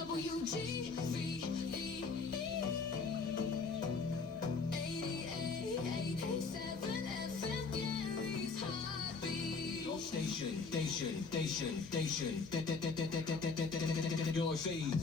WGVE 88.7 FM Gary's heartbeat. Your station, your fade.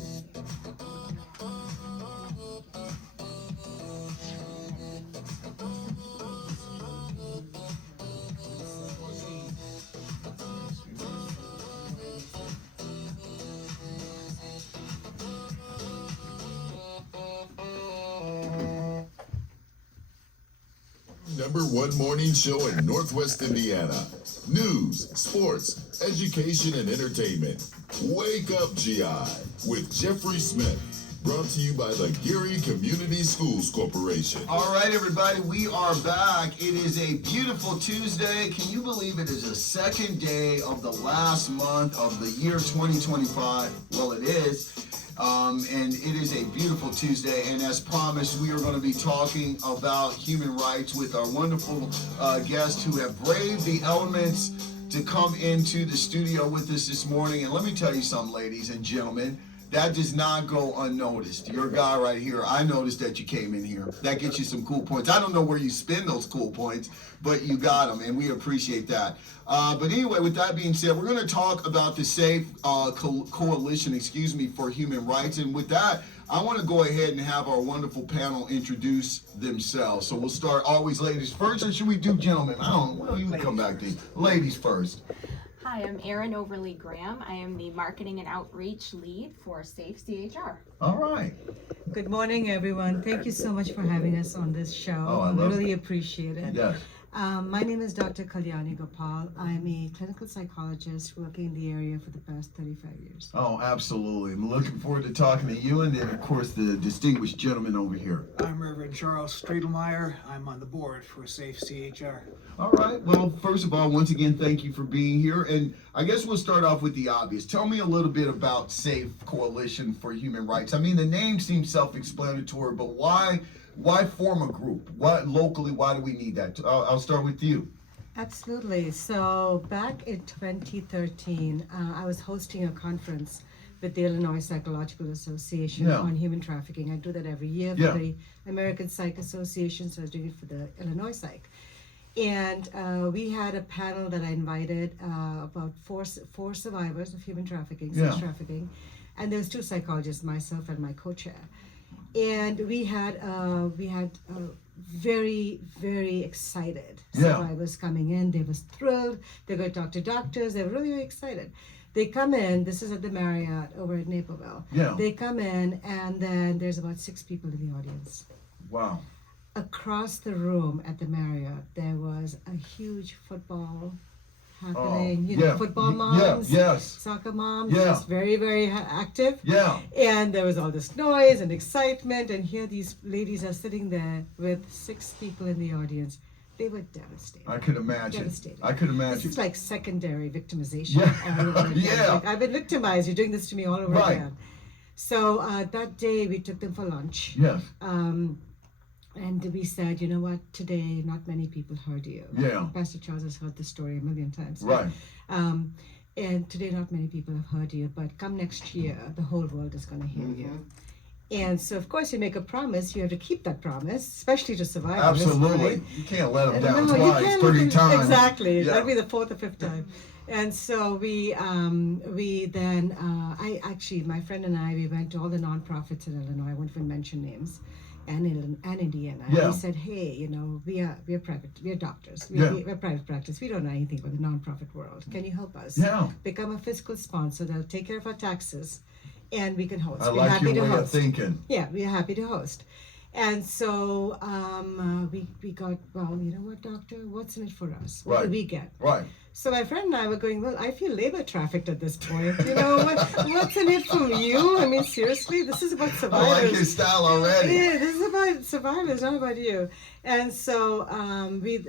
#1 morning show in Northwest Indiana. News, sports, education, and entertainment. Wake up, GI, with Jeffrey Smith. Brought to you by the Gary Community Schools Corporation. All right, everybody, we are back. It is a beautiful Tuesday. Can you believe it is the second day of the last month of the year 2025? Well, it is. And it is a beautiful Tuesday, and as promised, we are going to be talking about human rights with our wonderful guests who have braved the elements to come into the studio with us this morning. And let me tell you something, ladies and gentlemen, that does not go unnoticed. Your guy right here, I noticed that you came in here. That gets you some cool points. I don't know where you spend those cool points, but you got them, and we appreciate that. But anyway, with that being said, we're going to talk about the SAFE Coalition, for human rights. And with that, I want to go ahead and have our wonderful panel introduce themselves. So we'll start always ladies first, or should we do gentlemen? I don't know. Well, you can come back to ladies first. Hi, I'm Erin Overly Graham. I am the Marketing and Outreach Lead for SAFE CHR. All right. Good morning, everyone. Thank you so much for having us on this show. I really appreciate it. Yes. My name is Dr. Kalyani Gopal. I'm a clinical psychologist working in the area for the past 35 years. Oh, absolutely. I'm looking forward to talking to you, and then, of course, the distinguished gentleman over here. I'm Reverend Charles Striedelmeyer. I'm on the board for SAFE CHR. All right. Well, first of all, once again, thank you for being here. And I guess we'll start off with the obvious. Tell me a little bit about SAFE Coalition for Human Rights. I mean, the name seems self-explanatory, but why form a group? Why locally? Why do we need that? I'll start with you. Absolutely. So back in 2013, I was hosting a conference with the Illinois Psychological Association on human trafficking. I do that every year for the American Psych Association, so I was doing it for the Illinois Psych. And we had a panel that I invited about four survivors of human trafficking, sex trafficking, and there was 2 psychologists, myself and my co-chair. And we had very, very excited survivors coming in. They was thrilled. They go talk to doctors. They were really, really excited. They come in. This is at the Marriott over at Naperville. Yeah. They come in, and then there's about 6 people in the audience. Wow. Across the room at the Marriott, there was a huge football happening. Football moms, soccer moms, just very, very active. Yeah. And there was all this noise and excitement, and here these ladies are sitting there with 6 people in the audience. They were devastated. I could imagine. Devastated. I could imagine. This is like secondary victimization. Like, I've been victimized. You're doing this to me all over again. So that day we took them for lunch. Yes. And we said, you know what, today not many people heard you. Yeah. Pastor Charles has heard the story a million times. Right. And today not many people have heard you, but come next year, the whole world is going to hear you. And so, of course, you make a promise, you have to keep that promise, especially to survivors. Absolutely. Right? You can't let them down twice, 30 times. Exactly. That'd be the 4th or 5th time. And so we then, my friend and I, we went to all the nonprofits in Illinois, I won't even mention names, and Indiana. Yeah. And we said, hey, you know, we are private, we are doctors, we're private practice, we don't know anything about the nonprofit world. Can you help us? Yeah. Become a fiscal sponsor that'll take care of our taxes, and we can host. I like your way of thinking. Yeah, we're happy to host. And so we got, well, you know what, doctor, what's in it for us? What do we get? Right. So my friend and I were going, well, I feel labor trafficked at this point. You know, what's in it for you? I mean, seriously, this is about survivors. I like your style already. Yeah, this is about survivors, not about you. And so we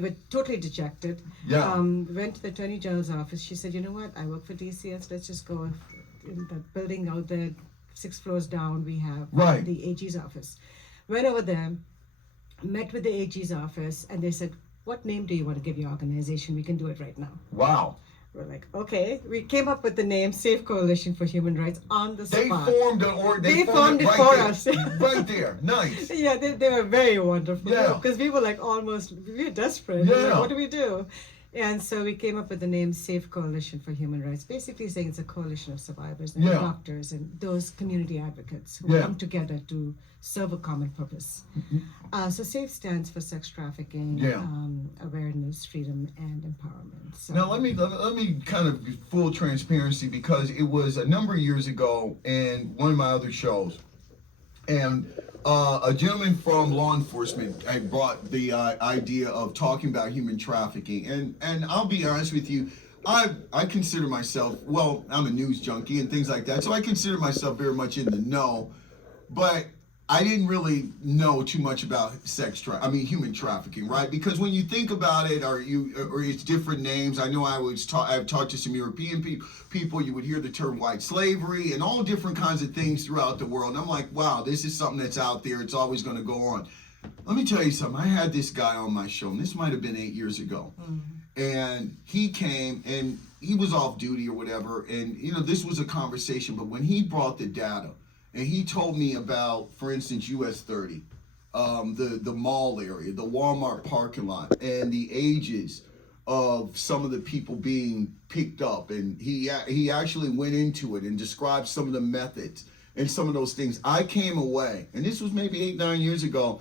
were totally dejected. Yeah. Went to the Attorney General's office. She said, you know what, I work for DCS. Let's just go in the building out there, 6 floors down. We have the AG's office. Went over there, met with the AG's office, and they said, what name do you want to give your organization? We can do it right now. Wow. We're like, okay. We came up with the name Safe Coalition for Human Rights on the They spot. they formed it right for there. us. Right there. Nice. Yeah, they were very wonderful. Yeah. Because we were like we were desperate. We were Yeah. like, what do we do? And so we came up with the name Safe Coalition for Human Rights, basically saying it's a coalition of survivors and Yeah. doctors and those community advocates who Yeah. come together to serve a common purpose. So SAFE stands for sex trafficking, Yeah. awareness, freedom, and empowerment. So, Now let me kind of full transparency, because it was a number of years ago in one of my other shows, and a gentleman from law enforcement had brought the idea of talking about human trafficking, and I'll be honest with you, I consider myself, well, I'm a news junkie and things like that, so I consider myself very much in the know, but I didn't really know too much about human trafficking, right? Because when you think about it, or it's different names. I know I've talked to some European people. You would hear the term white slavery and all different kinds of things throughout the world. And I'm like, wow, this is something that's out there. It's always going to go on. Let me tell you something. I had this guy on my show, and this might have been 8 years ago. And he came, and he was off duty or whatever. And, this was a conversation. But when he brought the data, and he told me about, for instance, US 30, the mall area, the Walmart parking lot, and the ages of some of the people being picked up. And he actually went into it and described some of the methods and some of those things. I came away, and this was maybe 8, 9 years ago,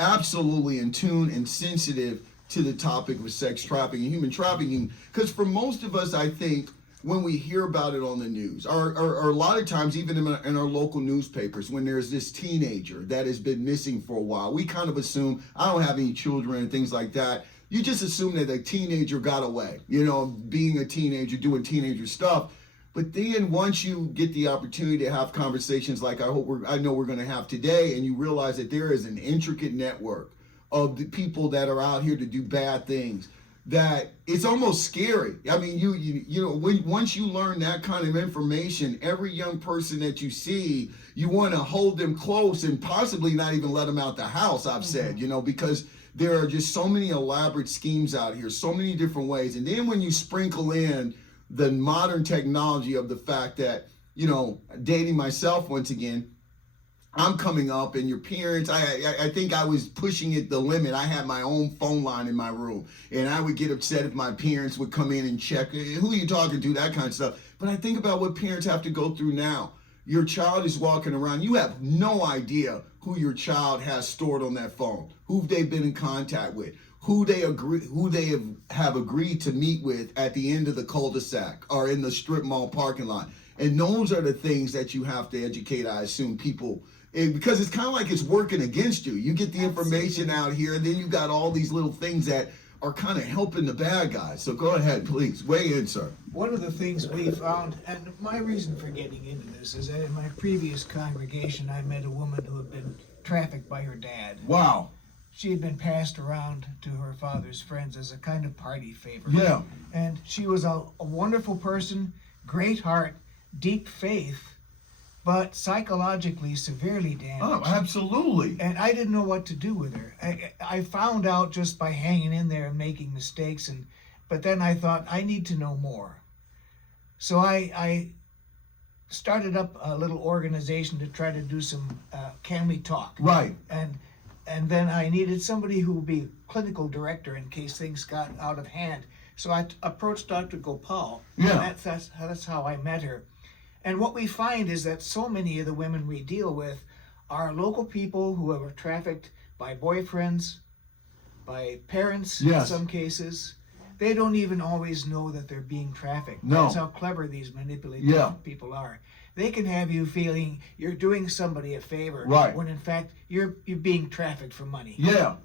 absolutely in tune and sensitive to the topic of sex trafficking and human trafficking. Because for most of us, I think, when we hear about it on the news, or a lot of times even in our local newspapers, when there's this teenager that has been missing for a while, we kind of assume, I don't have any children and things like that, you just assume that a teenager got away, being a teenager, doing teenager stuff. But then once you get the opportunity to have conversations like I know we're going to have today, and you realize that there is an intricate network of the people that are out here to do bad things, that it's almost scary. I mean, once you learn that kind of information, every young person that you see, you want to hold them close and possibly not even let them out the house, I've said, because there are just so many elaborate schemes out here, so many different ways. And then when you sprinkle in the modern technology of the fact that, dating myself once again, I'm coming up, and your parents, I think I was pushing it the limit. I had my own phone line in my room, and I would get upset if my parents would come in and check, who are you talking to, that kind of stuff. But I think about what parents have to go through now. Your child is walking around. You have no idea who your child has stored on that phone, who they've been in contact with, who they have agreed to meet with at the end of the cul-de-sac or in the strip mall parking lot. And those are the things that you have to educate, I assume, people. Because it's kind of like it's working against you. You get the information out here, and then you got all these little things that are kind of helping the bad guys. So go ahead, please. Weigh in, sir. One of the things we found, and my reason for getting into this, is that in my previous congregation, I met a woman who had been trafficked by her dad. Wow. She had been passed around to her father's friends as a kind of party favor. Yeah. And she was a wonderful person, great heart, deep faith, but psychologically severely damaged. Oh, absolutely. And I didn't know what to do with her. I found out just by hanging in there and making mistakes, but then I thought, I need to know more. So I started up a little organization to try to do some Can We Talk? Right. And then I needed somebody who would be clinical director in case things got out of hand. So I approached Dr. Gopal. Yeah. And that's how I met her. And what we find is that so many of the women we deal with are local people who are trafficked by boyfriends, by parents in Yes. some cases. They don't even always know that they're being trafficked. No. That's how clever these manipulative Yeah. people are. They can have you feeling you're doing somebody a favor, Right. when in fact you're being trafficked for money. Yeah.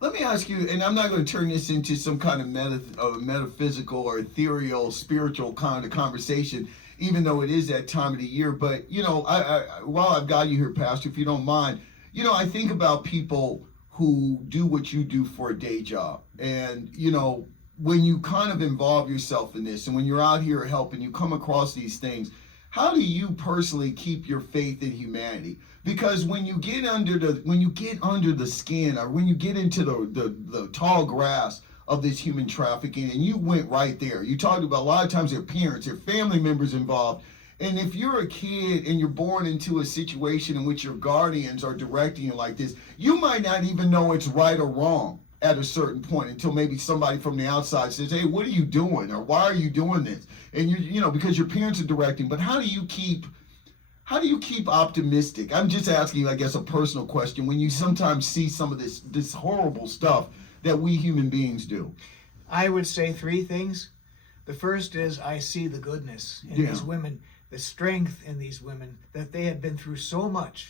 Let me ask you, and I'm not going to turn this into some kind of metaphysical or ethereal, spiritual kind of conversation, even though it is that time of the year. But, I while I've got you here, Pastor, if you don't mind, I think about people who do what you do for a day job. And, when you kind of involve yourself in this, and when you're out here helping, you come across these things, how do you personally keep your faith in humanity? Because when you get under the skin, or when you get into the tall grass of this human trafficking, and you went right there. You talked about a lot of times their parents, their family members involved. And if you're a kid and you're born into a situation in which your guardians are directing you like this, you might not even know it's right or wrong at a certain point until maybe somebody from the outside says, hey, what are you doing? Or why are you doing this? And you know, because your parents are directing. But how do you keep optimistic? I'm just asking you, I guess, a personal question when you sometimes see some of this horrible stuff that we human beings do. I would say three things. The first is I see the goodness in these women, the strength in these women, that they have been through so much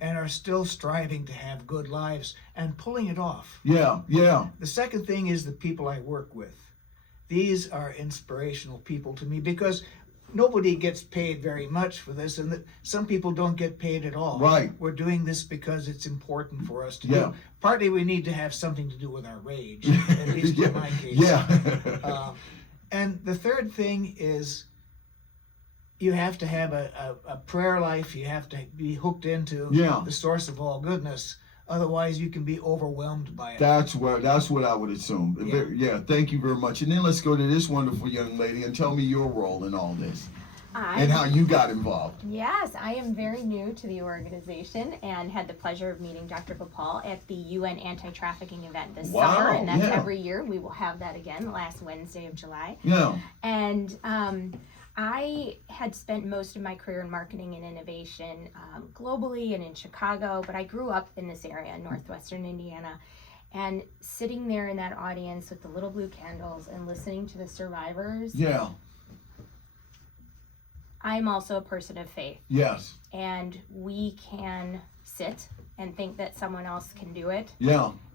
and are still striving to have good lives and pulling it off. The second thing is the people I work with. These are inspirational people to me because nobody gets paid very much for this, and some people don't get paid at all. Right. We're doing this because it's important for us to do. Partly we need to have something to do with our rage, at least in my case. And the third thing is you have to have a prayer life. You have to be hooked into the source of all goodness. Otherwise, you can be overwhelmed by it. That's what I would assume. Thank you very much. And then let's go to this wonderful young lady and tell me your role in all this and how you got involved. Yes, I am very new to the organization and had the pleasure of meeting Dr. Gopal at the UN anti-trafficking event this summer, and that's every year. We will have that again the last Wednesday of July. And I had spent most of my career in marketing and innovation globally and in Chicago, but I grew up in this area in northwestern Indiana. And sitting there in that audience with the little blue candles and listening to the survivors, I'm also a person of faith. Yes. And we can sit and think that someone else can do it.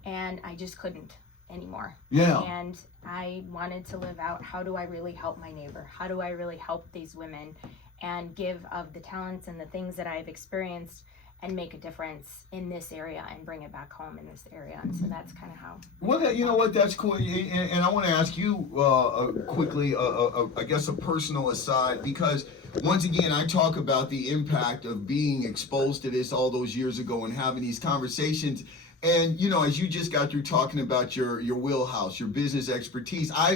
And I just couldn't anymore. And I wanted to live out, how do I really help my neighbor? How do I really help these women and give of the talents and the things that I've experienced and make a difference in this area and bring it back home in this area? And so that's kind of how. Well, you know what, that's cool. And I want to ask you quickly, I guess a personal aside, because once again, I talk about the impact of being exposed to this all those years ago and having these conversations. And, you know, as you just got through talking about your wheelhouse, your business expertise, I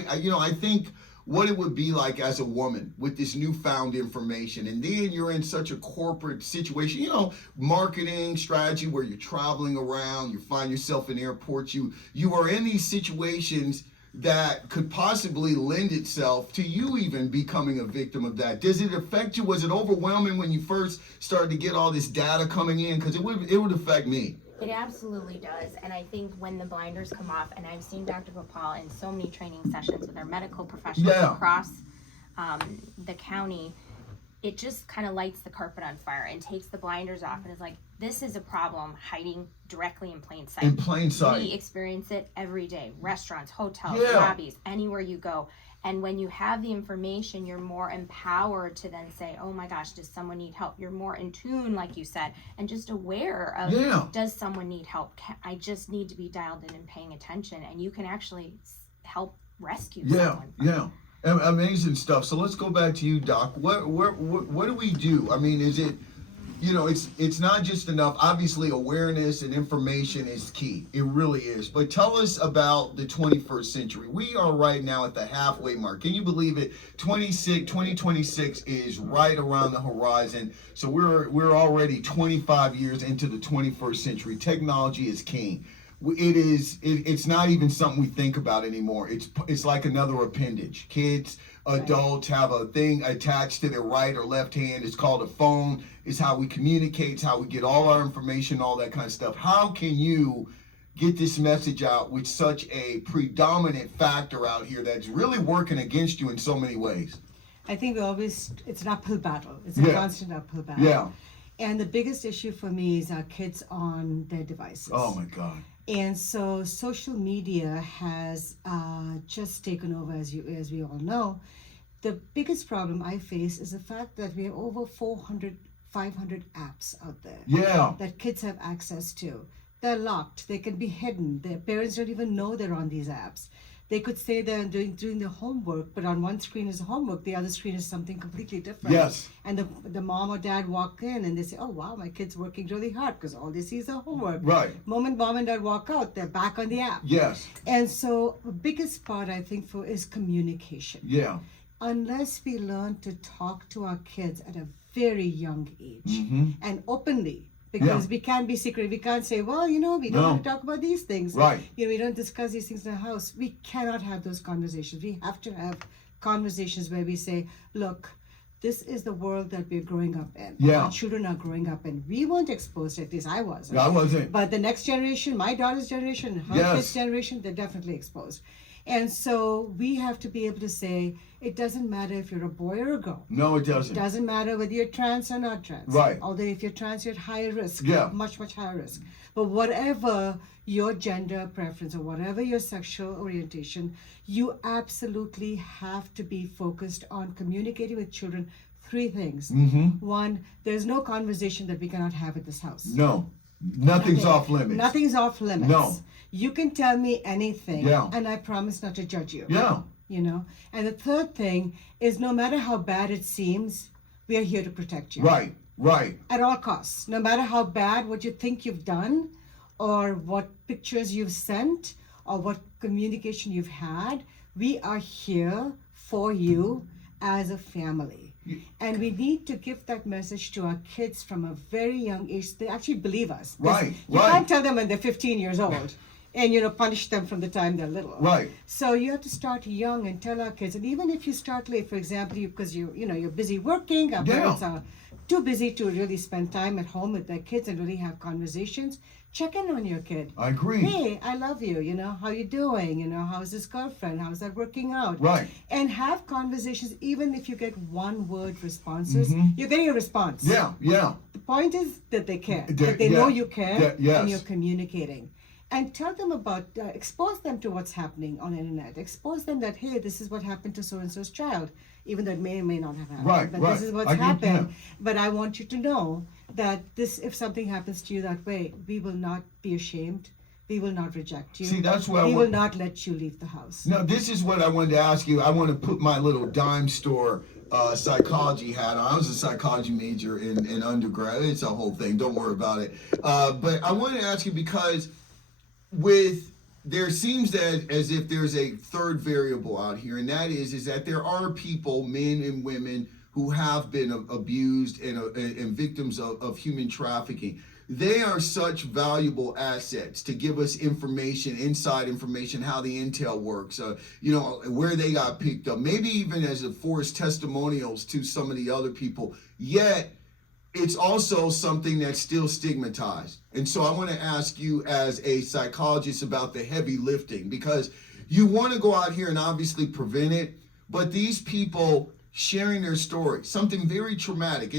think what it would be like as a woman with this newfound information, and then you're in such a corporate situation, you know, marketing strategy where you're traveling around, you find yourself in airports, you are in these situations that could possibly lend itself to you even becoming a victim of that. Does it affect you? Was it overwhelming when you first started to get all this data coming in? Because it would affect me. It absolutely does. And I think when the blinders come off, and I've seen Dr. Gopal in so many training sessions with our medical professionals across the county, it just kind of lights the carpet on fire and takes the blinders off and is like, this is a problem hiding directly in plain sight. In plain sight. We experience it every day. Restaurants, hotels, lobbies, anywhere you go. And when you have the information, you're more empowered to then say, oh my gosh, does someone need help? You're more in tune, like you said, and just aware of, does someone need help? I just need to be dialed in and paying attention. And you can actually help rescue someone. Amazing stuff. So let's go back to you, Doc. What do we do? I mean, is it, you know, it's not just enough. Obviously, awareness and information is key. It really is. But tell us about the 21st century. We are right now at the halfway mark. Can you believe it? 2026 is right around the horizon. So we're already 25 years into the 21st century. Technology is king. It's not even something we think about anymore. It's like another appendage. Kids, adults have a thing attached to their right or left hand. It's called a phone. It's how we communicate. It's how we get all our information, all that kind of stuff. How can you get this message out with such a predominant factor out here that's really working against you in so many ways? I think it's an uphill battle. It's a constant uphill battle. And the biggest issue for me is our kids on their devices. Oh my God. And so social media has just taken over, as we all know. The biggest problem I face is the fact that we have over 400, 500 apps out there that kids have access to. They're locked. They can be hidden. Their parents don't even know they're on these apps. They could say they're doing their homework, but on one screen is homework, the other screen is something completely different. Yes. And the mom or dad walk in and they say, oh wow, my kid's working really hard because all they see is their homework. Right. Moment mom and dad walk out, they're back on the app. Yes. And so the biggest part I think is communication. Yeah. Unless we learn to talk to our kids at a very young age and openly, because we can't be secret. We can't say, well, we don't want to talk about these things. Right. We don't discuss these things in the house. We cannot have those conversations. We have to have conversations where we say, look, this is the world that we're growing up in. Yeah. Our children are growing up in. We weren't exposed, at least I wasn't. I wasn't. But the next generation, my daughter's generation, her kids' generation, they're definitely exposed. And so we have to be able to say, it doesn't matter if you're a boy or a girl. No, it doesn't. It doesn't matter whether you're trans or not trans. Right. Although if you're trans, you're at higher risk. Yeah. Much, much higher risk. But whatever your gender preference or whatever your sexual orientation, you absolutely have to be focused on communicating with children 3 things. One, there's no conversation that we cannot have at this house. No. Nothing's off limits. Nothing's off limits. No. You can tell me anything, and I promise not to judge you. Yeah. And the third thing is, no matter how bad it seems, we are here to protect you. Right. Right. At all costs. No matter how bad what you think you've done, or what pictures you've sent, or what communication you've had, we are here for you as a family. And we need to give that message to our kids from a very young age. They actually believe us. Right. You can't tell them when they're 15 years old and punish them from the time they're little. Right. So you have to start young and tell our kids. And even if you start late, for example, because you're busy working, our parents are too busy to really spend time at home with their kids and really have conversations. Check in on your kid. I agree. Hey, I love you. How you doing? How's this girlfriend? How's that working out? Right. And have conversations. Even if you get one-word responses, you're getting a response. Yeah. Yeah. The point is that they care. That they know you care, and you're communicating. And tell them about, expose them to what's happening on the internet. Expose them that, hey, this is what happened to so-and-so's child, even though it may or may not have happened. Right, but right. this is what's happened. But I want you to know that if something happens to you that way, we will not be ashamed. We will not reject you. See, that's what we will not let you leave the house. Now, this is what I wanted to ask you. I want to put my little dime store psychology hat on. I was a psychology major in undergrad. It's a whole thing. Don't worry about it. But I wanted to ask you because there seems that as if there's a third variable out here, and that is that there are people, men and women, who have been abused and victims of human trafficking. They are such valuable assets to give us information, inside information, how the intel works, where they got picked up, maybe even as a forced testimonials to some of the other people. Yet, it's also something that's still stigmatized. And so I want to ask you as a psychologist about the heavy lifting, because you want to go out here and obviously prevent it, but these people sharing their story, something very traumatic.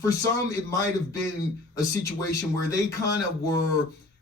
For some, it might have been a situation where they kind of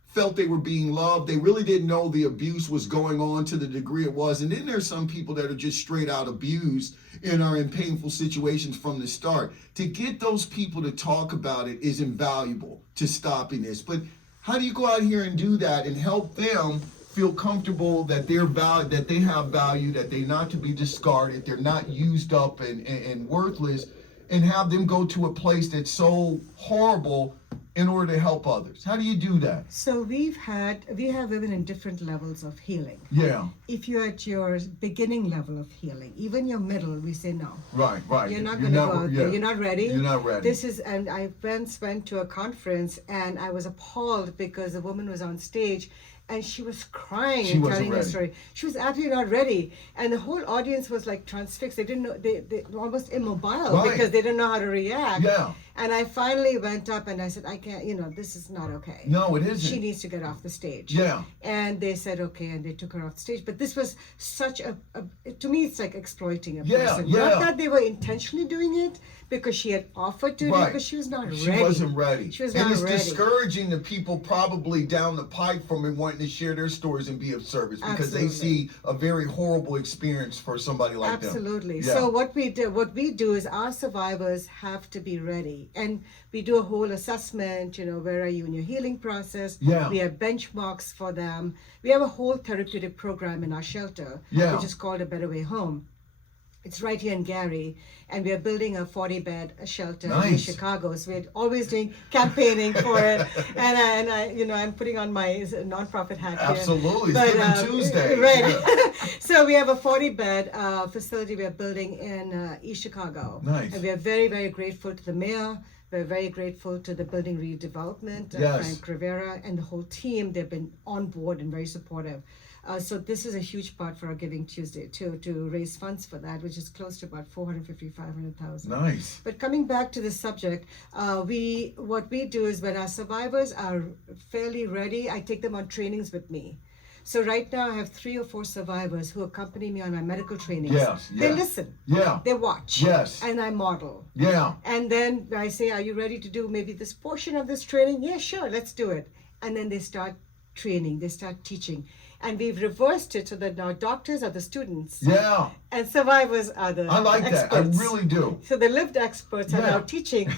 felt they were being loved. They really didn't know the abuse was going on to the degree it was. And then there's some people that are just straight out abused and are in painful situations from the start. To get those people to talk about it is invaluable to stopping this. But how do you go out here and do that and help them feel comfortable that that they have value, that they're not to be discarded, they're not used up and worthless, and have them go to a place that's so horrible in order to help others? How do you do that? So we have women in different levels of healing. Yeah. If you're at your beginning level of healing, even your middle, we say no. Right. You're not going to go out there. You're not ready. You're not ready. And I once went to a conference and I was appalled because a woman was on stage and she was crying and telling her story. She was absolutely not ready. And the whole audience was like transfixed. They didn't know, they were almost immobile because they didn't know how to react. Yeah. And I finally went up and I said, I can't, this is not okay. No, it isn't. She needs to get off the stage. Yeah. And they said, okay, and they took her off the stage. But this was such to me, it's like exploiting a Yeah, person. yeah. Not that they were intentionally doing it, because she had offered to do Right. it, but she was not ready. She wasn't ready. She was and not it's ready. discouraging the people probably down the pipe from it wanting to share their stories and be of service because they Absolutely. see a very horrible experience for somebody like them. Absolutely. Yeah. So what we do is our survivors have to be ready, and we do a whole assessment. Where are you in your healing process? Yeah. We have benchmarks for them. We have a whole therapeutic program in our shelter, Yeah. which is called A Better Way Home. It's right here in Gary, and we are building a 40-bed shelter in Nice. Chicago. So we're always doing campaigning for it, and I'm putting on my nonprofit hat here. Absolutely. It's Giving Tuesday. Right. Yeah. So we have a 40-bed facility we are building in East Chicago. Nice. And we are very, very grateful to the mayor. We're very grateful to the building redevelopment, Yes. Frank Rivera, and the whole team. They've been on board and very supportive. So this is a huge part for our Giving Tuesday too, to raise funds for that, which is close to about 450, 500,000. Nice. But coming back to the subject, what we do is when our survivors are fairly ready, I take them on trainings with me. So right now I have 3 or 4 survivors who accompany me on my medical trainings. Yes, They yes. listen. Yeah. They watch. Yes. And I model. Yeah. And then I say, are you ready to do maybe this portion of this training? Yeah, sure, let's do it. And then they start training, they start teaching. And we've reversed it so that now doctors are the students Yeah. and survivors are the I like that. I experts. really do. So the lived experts are Yeah. now teaching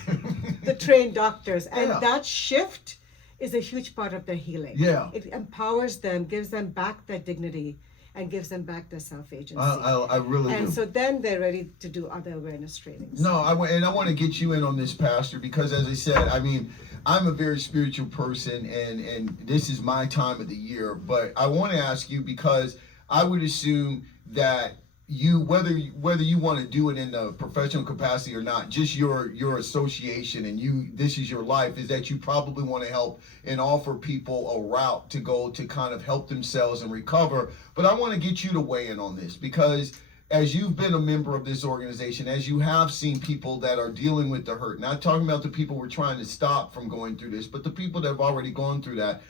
the trained doctors. And Yeah. that shift is a huge part of their healing. Yeah. It empowers them, gives them back their dignity, and gives them back their self-agency. I really and do. so then they're ready to do other awareness trainings. No, I want to get you in on this, Pastor, because as I said, I mean, I'm a very spiritual person, and this is my time of the year. But I want to ask you because I would assume that you, whether you want to do it in a professional capacity or not, just your association and this is your life, is that you probably want to help and offer people a route to go to kind of help themselves and recover. But I want to get you to weigh in on this because as you've been a member of this organization, as you have seen people that are dealing with the hurt, not talking about the people we're trying to stop from going through this, but the people that have already gone through that,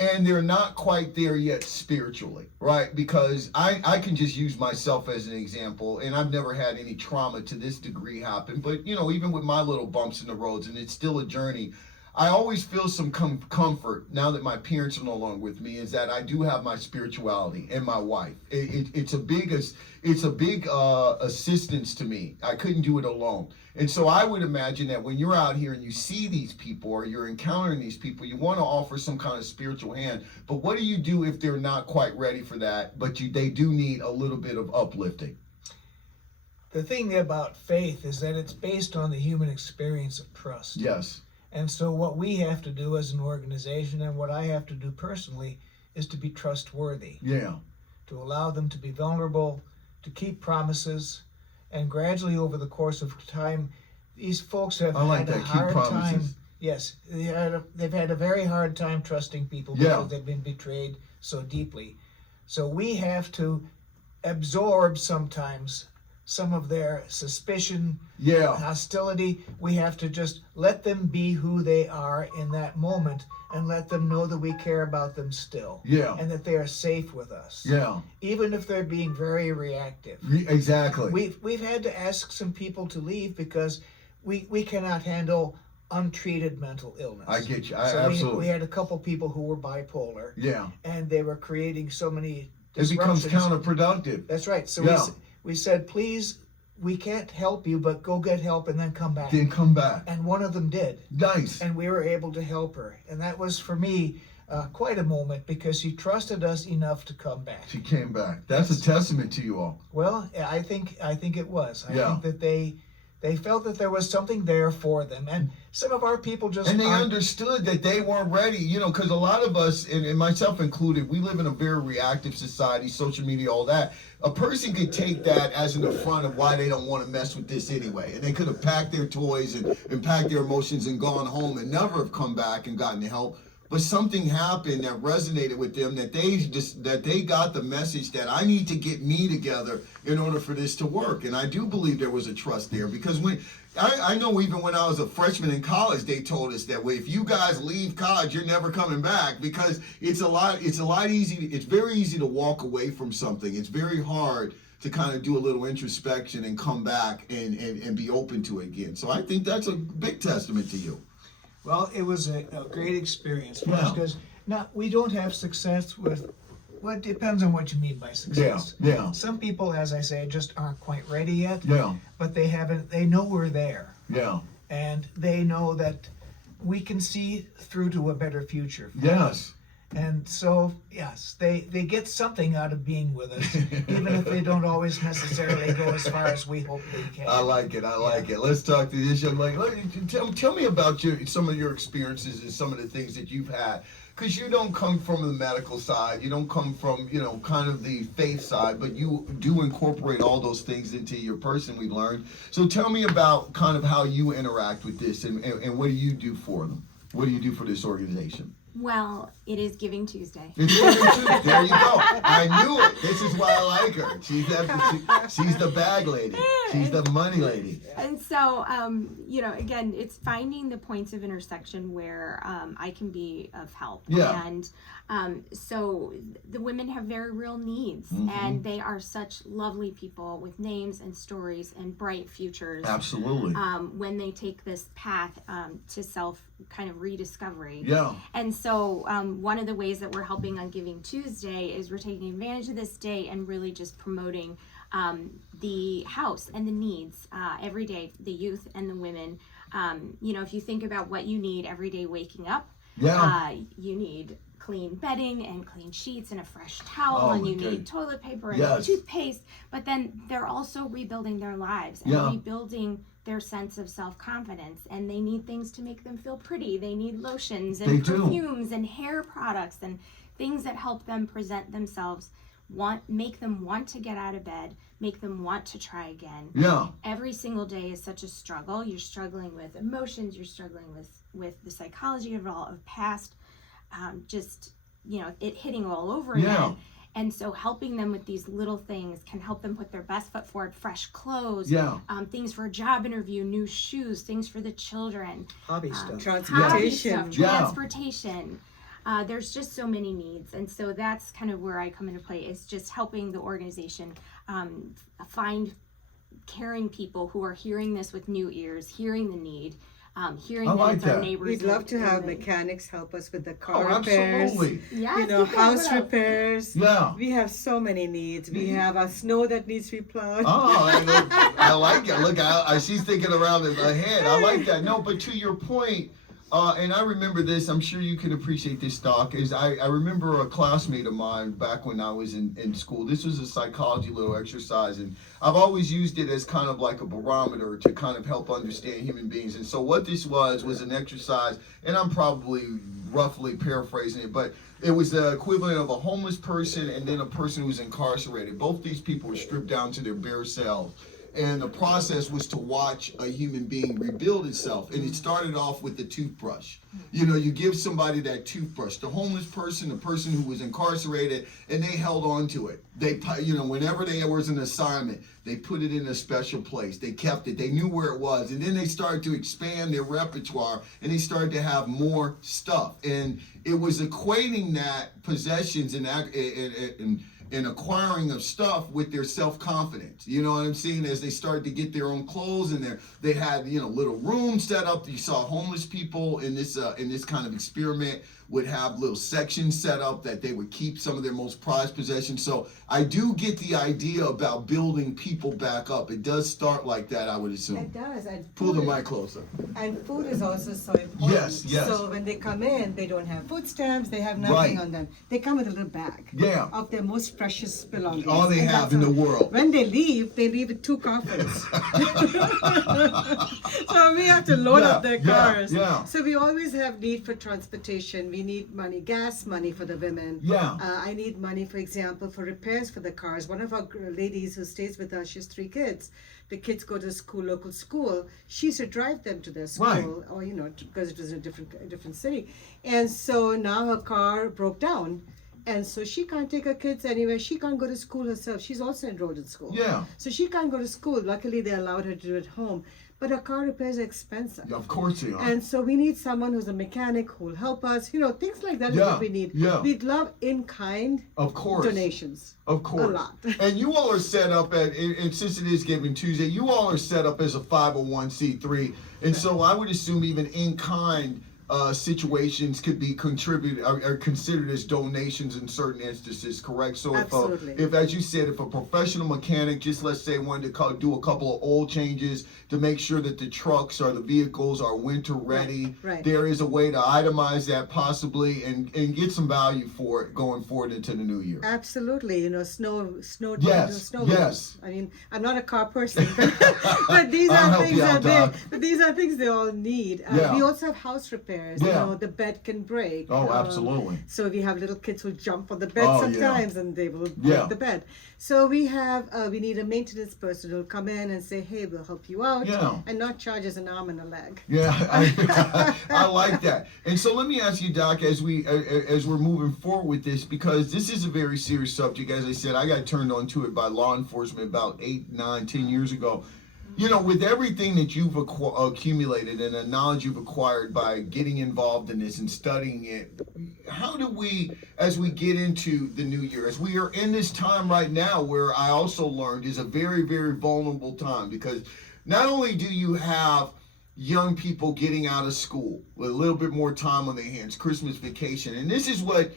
and they're not quite there yet spiritually, right? Because I can just use myself as an example, and I've never had any trauma to this degree happen, but even with my little bumps in the roads, and it's still a journey, I always feel some comfort now that my parents are no longer with me, is that I do have my spirituality and my wife. It's a big assistance to me. I couldn't do it alone. And so I would imagine that when you're out here and you see these people or you're encountering these people, you want to offer some kind of spiritual hand. But what do you do if they're not quite ready for that, but they do need a little bit of uplifting? The thing about faith is that it's based on the human experience of trust. Yes. And so what we have to do as an organization, and what I have to do personally, is to be trustworthy. Yeah. To allow them to be vulnerable, to keep promises, and gradually over the course of time, these folks have I like had a that, keep hard promises. time. Yes, they've had a very hard time trusting people Yeah. because they've been betrayed so deeply. So we have to absorb sometimes some of their suspicion, Yeah. hostility. We have to just let them be who they are in that moment and let them know that we care about them still. Yeah. And that they are safe with us. Yeah. Even if they're being very reactive. Exactly. We've had to ask some people to leave because we cannot handle untreated mental illness. I get you. So Absolutely. we had a couple people who were bipolar. Yeah. And they were creating so many It becomes disruptions. counterproductive. That's right. So Yeah. we said, please, we can't help you, but go get help and then come back. Then come back. And one of them did. Nice. And we were able to help her. And that was, for me, quite a moment because she trusted us enough to come back. She came back. That's a testament to you all. Well, I think it was. I Yeah. think that they felt that there was something there for them. And some of our people just And they aren't. understood that they weren't ready, because a lot of us, and myself included, we live in a very reactive society, social media, all that. A person could take that as an affront of why they don't want to mess with this anyway. And they could have packed their toys and packed their emotions and gone home and never have come back and gotten help. But something happened that resonated with them, that they got the message that I need to get me together in order for this to work. And I do believe there was a trust there, because I know even when I was a freshman in college, they told us that if you guys leave college, you're never coming back, because it's very easy to walk away from something. It's very hard to kind of do a little introspection and come back and be open to it again. So I think that's a big testament to you. Well, it was a great experience for us Yeah. because we don't have success with. Well, it depends on what you mean by success. Yeah. Some people, as I say, just aren't quite ready yet. Yeah. But they haven't. They know we're there, Yeah. and they know that we can see through to a better future. Yes. And so, yes, they get something out of being with us, even if they don't always necessarily go as far as we hope they can. I like it. Let's talk to this young lady. Tell me about some of your experiences and some of the things that you've had. Because you don't come from the medical side, you don't come from, kind of the faith side, but you do incorporate all those things into your person, we've learned. So tell me about kind of how you interact with this and what do you do for them? What do you do for this organization? Well, it is Giving Tuesday. It's Giving Tuesday. There you go. I knew it. This is why I like her. She's the bag lady. She's the money lady. And so, again, it's finding the points of intersection where I can be of help. Yeah. And so the women have very real needs, and they are such lovely people with names and stories and bright futures. Absolutely. When they take this path to self kind of rediscovery. Yeah. And so one of the ways that we're helping on Giving Tuesday is we're taking advantage of this day and really just promoting the house and the needs every day, the youth and the women. If you think about what you need every day waking up, you need clean bedding and clean sheets and a fresh towel, and you need toilet paper and toothpaste. But then they're also rebuilding their lives and rebuilding their sense of self-confidence, and they need things to make them feel pretty. They need lotions and perfumes and hair products and things that help them present themselves, make them want to get out of bed, make them want to try again. Yeah. Every single day is such a struggle. You're struggling with emotions, you're struggling with the psychology of it all, of past it hitting all over again. And so helping them with these little things can help them put their best foot forward, fresh clothes, things for a job interview, new shoes, things for the children. Hobby stuff. Transportation. There's just so many needs. And so that's kind of where I come into play, is just helping the organization find caring people who are hearing this with new ears, hearing the need, hearing that it's our neighbors. We'd love to have mechanics help us with the car repairs. Absolutely. House repairs. Yeah. We have so many needs. We have a snow that needs to be plowed. I like it. Look, she's thinking around ahead. I like that. No, but to your point, and I remember this, I'm sure you can appreciate this, Doc, is I remember a classmate of mine back when I was in school. This was a psychology little exercise, and I've always used it as kind of like a barometer to kind of help understand human beings. And so what this was an exercise, and I'm probably roughly paraphrasing it, but it was the equivalent of a homeless person and then a person who was incarcerated. Both these people were stripped down to their bare selves. And the process was to watch a human being rebuild itself. And it started off with the toothbrush. You give somebody that toothbrush, the homeless person, the person who was incarcerated, and they held on to it. They, whenever there was an assignment, they put it in a special place. They kept it. They knew where it was. And then they started to expand their repertoire, and they started to have more stuff. And it was equating that possessions and acquiring of stuff with their self-confidence. You know what I'm saying? As they started to get their own clothes, and they had little rooms set up. You saw homeless people in this kind of experiment would have little sections set up that they would keep some of their most prized possessions. So I do get the idea about building people back up. It does start like that, I would assume. It does. And Pull the mic closer. And food is also so important. Yes. So when they come in, they don't have food stamps, they have nothing on them. They come with a little bag of their most precious belongings. All they have in the world. When they leave with 2 coffins. So we have to load up their cars. So we always have need for transportation. We need money, gas money for the women. I need money, for example, for repairs for the cars. One of our ladies who stays with us, she has 3 kids. The kids go to school, local school. She used to drive them to their school, or because it was in a different city. And so now her car broke down. And so she can't take her kids anywhere. She can't go to school herself. She's also enrolled in school. So she can't go to school. Luckily, they allowed her to do it at home. But a car repairs are expensive. Of course they are. And so we need someone who's a mechanic who will help us. You know, things like that is Yeah, what we need. yeah. We'd love in-kind Of course. donations. Of course. A lot. And you all are set up and since it is Giving Tuesday, you all are set up as a 501c3. And so I would assume even in-kind situations could be contributed or considered as donations in certain instances, correct? So Absolutely. if as you said, if a professional mechanic just let's say wanted to do a couple of oil changes to make sure that the trucks or the vehicles are winter ready, right. there is a way to itemize that possibly and get some value for it going forward into the new year. Absolutely, you know, snow. Yes, snow. yes. I mean, I'm not a car person, but these I'll are help things you out, that Doc. but these are things they all need. Yeah. We also have house repairs. You Yeah. know, the bed can break. Oh, absolutely. So we have little kids who jump on the bed Oh, yeah. sometimes, and they will Yeah. break the bed. So we have we need a maintenance person who'll come in and say, "Hey, we'll help you out," Yeah. and not charge us an arm and a leg. Yeah, I like that. And so let me ask you, Doc, as we're moving forward with this, because this is a very serious subject. As I said, I got turned on to it by law enforcement about 8, 9, 10 years ago. You know, with everything that you've accumulated and the knowledge you've acquired by getting involved in this and studying it, how do we, as we get into the new year, as we are in this time right now where I also learned is a very, very vulnerable time, because not only do you have young people getting out of school with a little bit more time on their hands, Christmas vacation, and this is what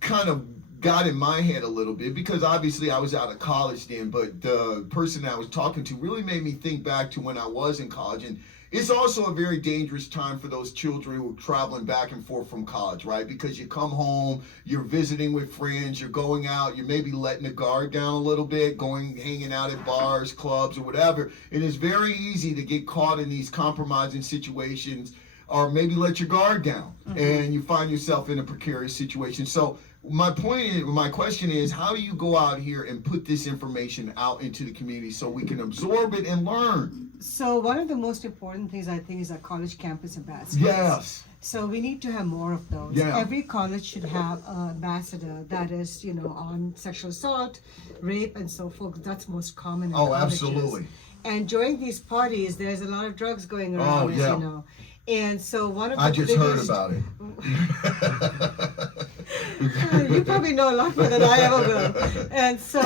kind of got in my head a little bit, because obviously I was out of college then, but the person I was talking to really made me think back to when I was in college. And it's also a very dangerous time for those children who are traveling back and forth from college, right? Because you come home, you're visiting with friends, you're going out, you're maybe letting the guard down a little bit, hanging out at bars, clubs, or whatever. It is very easy to get caught in these compromising situations, or maybe let your guard down, and you find yourself in a precarious situation. So my question is, how do you go out here and put this information out into the community so we can absorb it and learn? So one of the most important things I think is our college campus ambassadors. Yes. So we need to have more of those. Yeah. Every college should have an ambassador that is, you know, on sexual assault, rape, and so forth. That's most common in colleges. Absolutely. And during these parties, there's a lot of drugs going around, as yeah. you know. And so one of the I just heard biggest- about it. You probably know a lot more than I ever will. And so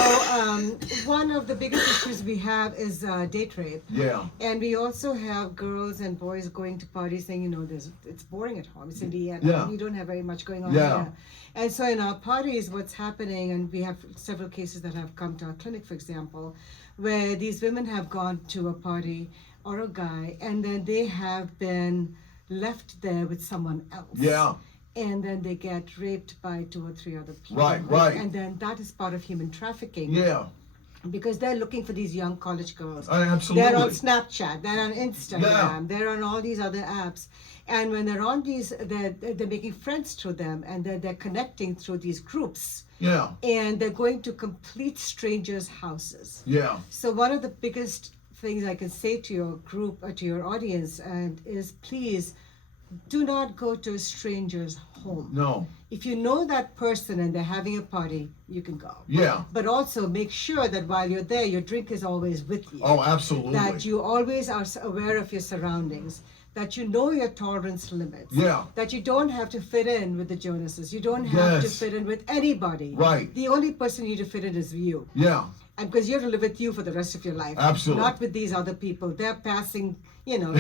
one of the biggest issues we have is date rape. Yeah. And we also have girls and boys going to parties saying, you know, it's boring at home. It's Indiana. Yeah. We don't have very much going on Yeah. here. And so in our parties, what's happening, and we have several cases that have come to our clinic, for example, where these women have gone to a party or a guy, and then they have been left there with someone else. Yeah. And then they get raped by 2 or 3 other people. Right. And then that is part of human trafficking. Yeah. Because they're looking for these young college girls. Absolutely. They're on Snapchat, they're on Instagram, Yeah. they're on all these other apps. And when they're on these, they're making friends through them, and they're connecting through these groups. Yeah. And they're going to complete strangers' houses. Yeah. So one of the biggest things I can say to your group or to your audience is please do not go to a stranger's home. No. If you know that person and they're having a party, you can go. Yeah. But also make sure that while you're there, your drink is always with you. Oh, absolutely. That you always are aware of your surroundings. That you know your tolerance limits. Yeah. That you don't have to fit in with the Jonases. You don't have to Yes. fit in with anybody. Right. The only person you need to fit in is you. Yeah. And because you have to live with you for the rest of your life. Absolutely. Not with these other people. They're passing, you know,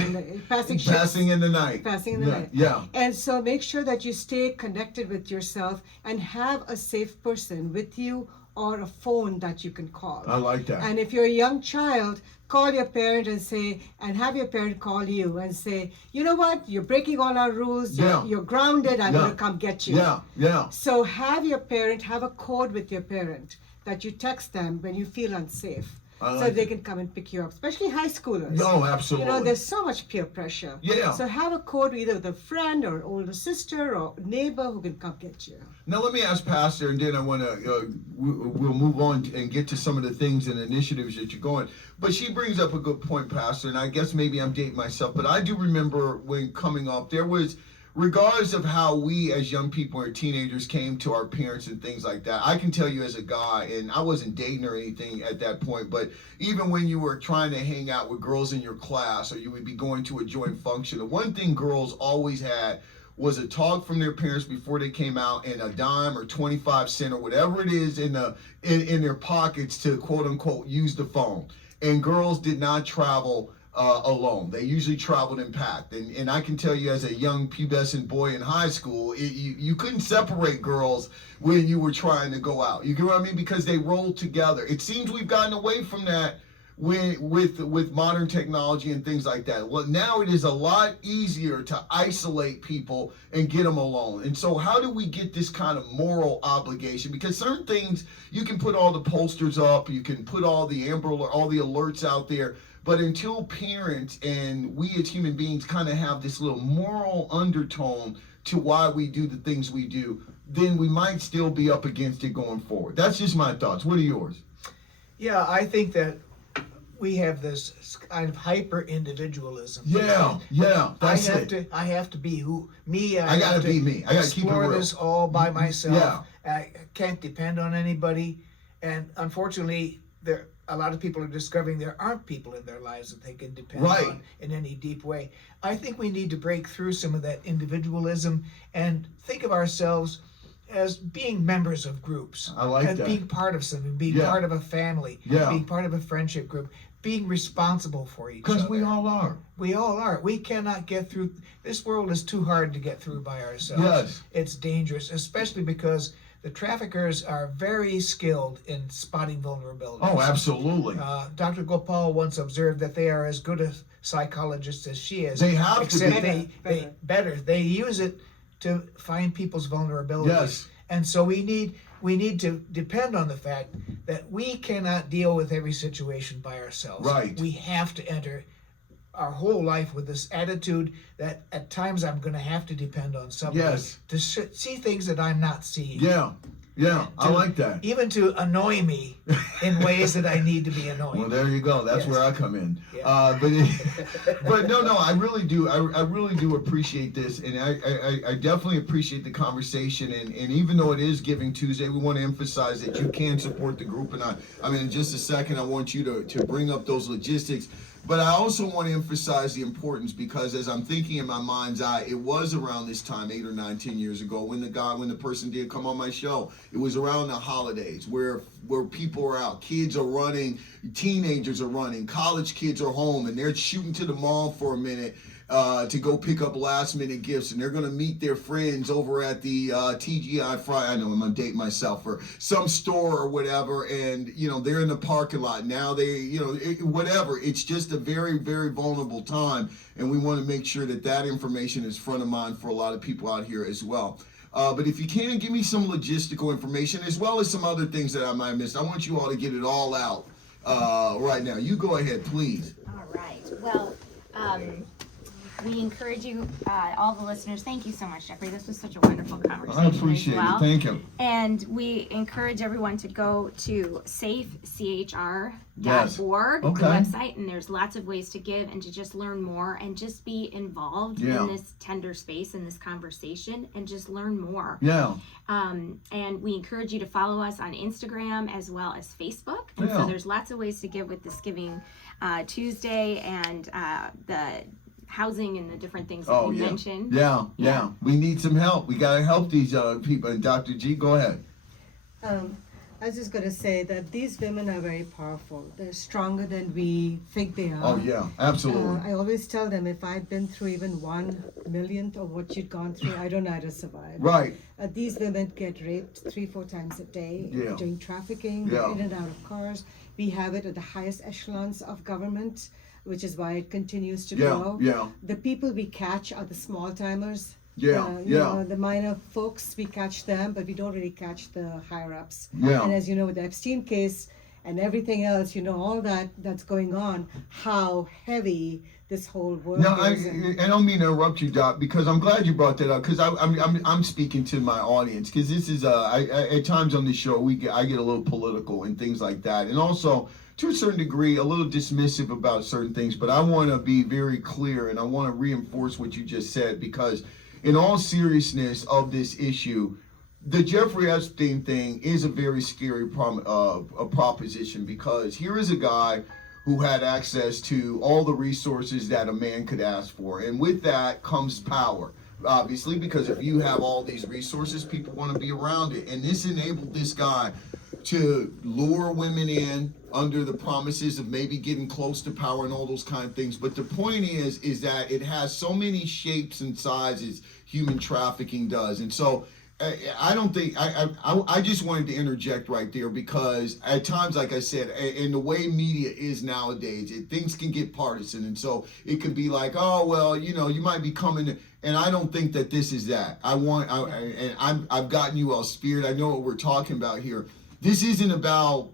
passing ships. Passing in the night. Passing in the night. Yeah. And so make sure that you stay connected with yourself and have a safe person with you or a phone that you can call. I like that. And if you're a young child, call your parent and have your parent call you and say, you know what, you're breaking all our rules, Yeah. you're grounded, I'm Yeah. going to come get you. Yeah. So have your parent, have a code with your parent that you text them when you feel unsafe. I So like they it. can come and pick you up, especially high schoolers. No, You absolutely. know, there's so much peer pressure. Yeah. So have a code either with a friend or older sister or neighbor who can come get you. Now let me ask Pastor, and then I want to we'll move on and get to some of the things and initiatives that you're going. But she brings up a good point, Pastor, and I guess maybe I'm dating myself, but I do remember when coming up, there was regardless of how we as young people or teenagers came to our parents and things like that, I can tell you as a guy, and I wasn't dating or anything at that point, but even when you were trying to hang out with girls in your class or you would be going to a joint function, the one thing girls always had was a talk from their parents before they came out, and a dime or 25 cents or whatever it is in their pockets to quote unquote use the phone. And girls did not travel alone. They usually traveled in pack. And I can tell you, as a young pubescent boy in high school, you couldn't separate girls when you were trying to go out. You get what I mean? Because they rolled together. It seems we've gotten away from that with modern technology and things like that. Well, now it is a lot easier to isolate people and get them alone. And so how do we get this kind of moral obligation? Because certain things, you can put all the posters up, you can put all the alerts out there, but until parents and we as human beings kind of have this little moral undertone to why we do the things we do, then we might still be up against it going forward. That's just my thoughts. What are yours? Yeah, I think that we have this kind of hyper individualism. Yeah, that's it. I have to be me. I gotta be me. I gotta keep it real. Explore this all by myself. Yeah. I can't depend on anybody, and unfortunately, a lot of people are discovering there aren't people in their lives that they can depend on in any deep way. I think we need to break through some of that individualism and think of ourselves as being members of groups. I like as that. being part of something, being part of a family, being part of a friendship group, being responsible for each other. Because we all are. We all are. We cannot get through. This world is too hard to get through by ourselves. Yes. It's dangerous, especially because the traffickers are very skilled in spotting vulnerabilities. Oh, absolutely. Dr. Gopal once observed that they are as good a psychologists as she is. They have to except be. They use it to find people's vulnerabilities. Yes. And so we need to depend on the fact that we cannot deal with every situation by ourselves. Right. We have to enter our whole life with this attitude that at times I'm going to have to depend on somebody to see things that I'm not seeing. Yeah, I like that. Even to annoy me in ways that I need to be annoyed. Well, there you go. That's where I come in. Yeah. But no, I really do. I really do appreciate this, and I definitely appreciate the conversation. And even though it is Giving Tuesday, we want to emphasize that you can support the group. And I mean, in just a second, I want you to bring up those logistics. But I also want to emphasize the importance, because as I'm thinking in my mind's eye, it was around this time 8 or 9, 10 years ago when the person did come on my show. It was around the holidays where people are out, kids are running, teenagers are running, college kids are home, and they're shooting to the mall for a minute to go pick up last minute gifts, and they're going to meet their friends over at the TGI Friday. I know I'm going to date myself, for some store or whatever, and they're in the parking lot now. Whatever. It's just a very, very vulnerable time, and we want to make sure that information is front of mind for a lot of people out here as well. But if you can, give me some logistical information as well as some other things that I might have missed. I want you all to get it all out right now. You go ahead, please. All right. Well, we encourage you, all the listeners, thank you so much, Jeffrey. This was such a wonderful conversation. I appreciate it. Thank you. And we encourage everyone to go to safechr.org, the website, and there's lots of ways to give and to just learn more and just be involved in this tender space, in this conversation, and just learn more. And we encourage you to follow us on Instagram as well as Facebook. And so there's lots of ways to give with this Giving Tuesday and the housing and the different things that we mentioned. Yeah. We need some help. We got to help these people. And Dr. G, go ahead. I was just going to say that these women are very powerful. They're stronger than we think they are. Oh, yeah, absolutely. I always tell them, if I'd been through even 1/1,000th of what you'd gone through, I don't know how to survive. Right. These women get raped 3-4 times a day, doing trafficking, in and out of cars. We have it at the highest echelons of government, which is why it continues to grow. The people we catch are the small timers. The minor folks, we catch them, but we don't really catch the higher ups. And as you know, with the Epstein case and everything else, all that's going on, how heavy this whole world is. I don't mean to interrupt you, Doc, because I'm glad you brought that up, because I'm speaking to my audience, because this is at times on this show I get a little political and things like that, and also to a certain degree, a little dismissive about certain things, but I want to be very clear and I want to reinforce what you just said, because in all seriousness of this issue, the Jeffrey Epstein thing is a very scary proposition, because here is a guy who had access to all the resources that a man could ask for. And with that comes power, obviously, because if you have all these resources, people want to be around it. And this enabled this guy to lure women in under the promises of maybe getting close to power and all those kind of things. But the point is that it has so many shapes and sizes, human trafficking does. And so I don't think, I just wanted to interject right there, because at times, like I said, in the way media is nowadays, things can get partisan. And so it can be like, oh, well, you know, you might be coming, and I don't think that this is that. I've gotten you all speared. I know what we're talking about here. This isn't about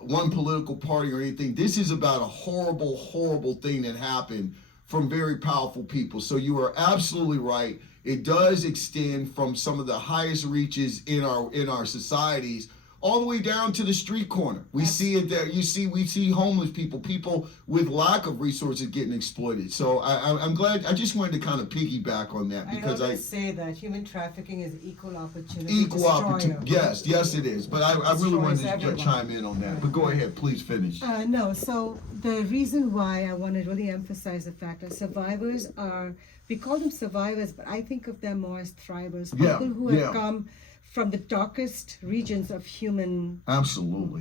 one political party or anything. This is about a horrible, horrible thing that happened from very powerful people. So you are absolutely right. It does extend from some of the highest reaches in our societies all the way down to the street corner. We see it there. We see homeless people with lack of resources getting exploited. So I'm glad. I just wanted to kind of piggyback on that, because I always say that human trafficking is equal opportunity. Equal opportunity. Yes, it is. But I really wanted to chime in on that. But go ahead, please finish. No. So the reason why I want to really emphasize the fact that survivors are, we call them survivors, but I think of them more as thrivers. People who have come from the darkest regions of human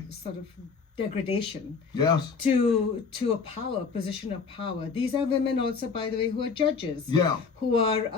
sort of degradation to a position of power. These are women also, by the way, who are judges, who are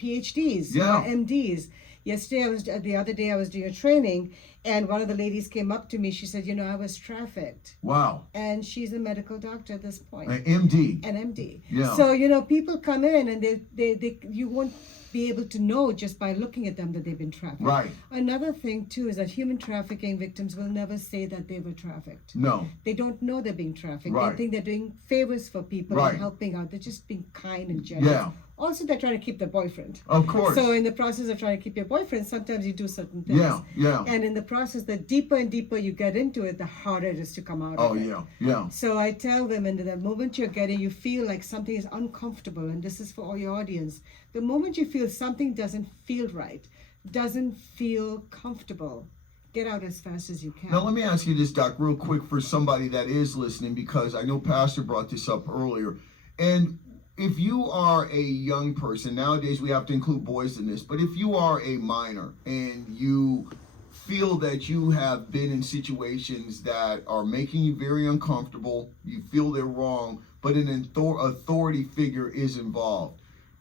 PhDs, who are MDs. The other day I was doing a training, and one of the ladies came up to me. She said, I was trafficked. Wow. And she's a medical doctor at this point. An MD. An MD. Yeah. So, people come in and they you won't be able to know just by looking at them that they've been trafficked. Right. Another thing too is that human trafficking victims will never say that they were trafficked. No. They don't know they're being trafficked. Right. They think they're doing favors for people and helping out. They're just being kind and generous. Yeah. Also, they're trying to keep their boyfriend. Of course. So in the process of trying to keep your boyfriend, sometimes you do certain things. Yeah. And in the process, the deeper and deeper you get into it, the harder it is to come out of it. Yeah. So I tell women that the moment you feel like something is uncomfortable, and this is for all your audience, the moment you feel something doesn't feel right, doesn't feel comfortable, get out as fast as you can. Now, let me ask you this, Doc, real quick, for somebody that is listening, because I know Pastor brought this up earlier. And if you are a young person, nowadays we have to include boys in this, but if you are a minor and you feel that you have been in situations that are making you very uncomfortable, you feel they're wrong, but an authority figure is involved,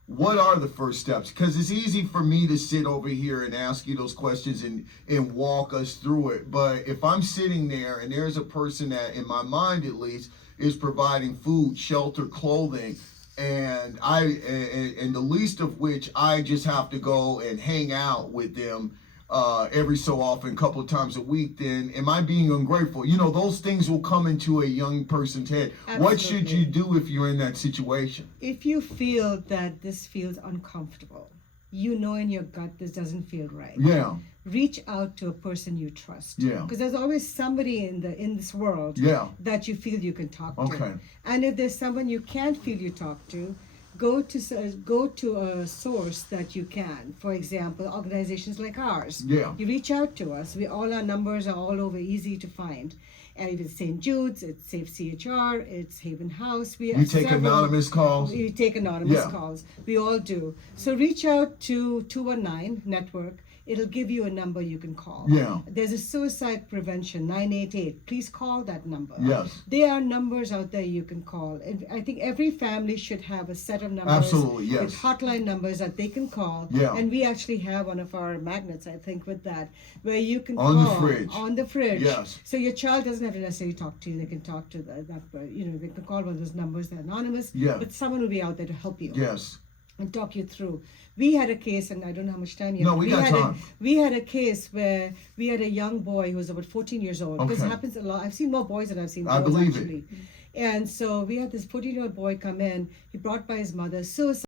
what are the first steps? Because it's easy for me to sit over here and ask you those questions and walk us through it. But if I'm sitting there and there's a person that, in my mind at least, is providing food, shelter, clothing, and the least of which I just have to go and hang out with them every so often, a couple of times a week, then am I being ungrateful? Those things will come into a young person's head. Absolutely. What should you do if you're in that situation? If you feel that this feels uncomfortable, in your gut this doesn't feel right. Yeah. Reach out to a person you trust. Yeah. Because there's always somebody in this world that you feel you can talk to. Okay. And if there's someone you can't feel you talk to, go to a source that you can. For example, organizations like ours. Yeah. You reach out to us. All our numbers are all over, easy to find. And if it's St. Jude's, it's Safe CHR, it's Haven House. You take anonymous calls? You take anonymous calls. We all do. So reach out to 219 Network. It'll give you a number you can call. Yeah. There's a suicide prevention, 988. Please call that number. Yes. There are numbers out there you can call. And I think every family should have a set of numbers. Absolutely, yes. With hotline numbers that they can call. Yeah. And we actually have one of our magnets, I think, with that, where you can on call. The fridge. On the fridge. Yes. So your child doesn't have to necessarily talk to you. They can talk to they can call one of those numbers. They're anonymous. Yeah. But someone will be out there to help you. Yes. And talk you through. We had a case, and I don't know how much time you have. No, we got time. We had a case where we had a young boy who was about 14 years old. Okay. This happens a lot. I've seen more boys than I've seen girls, I believe actually. it. And so we had this 14-year-old boy come in. He brought by his mother suicide.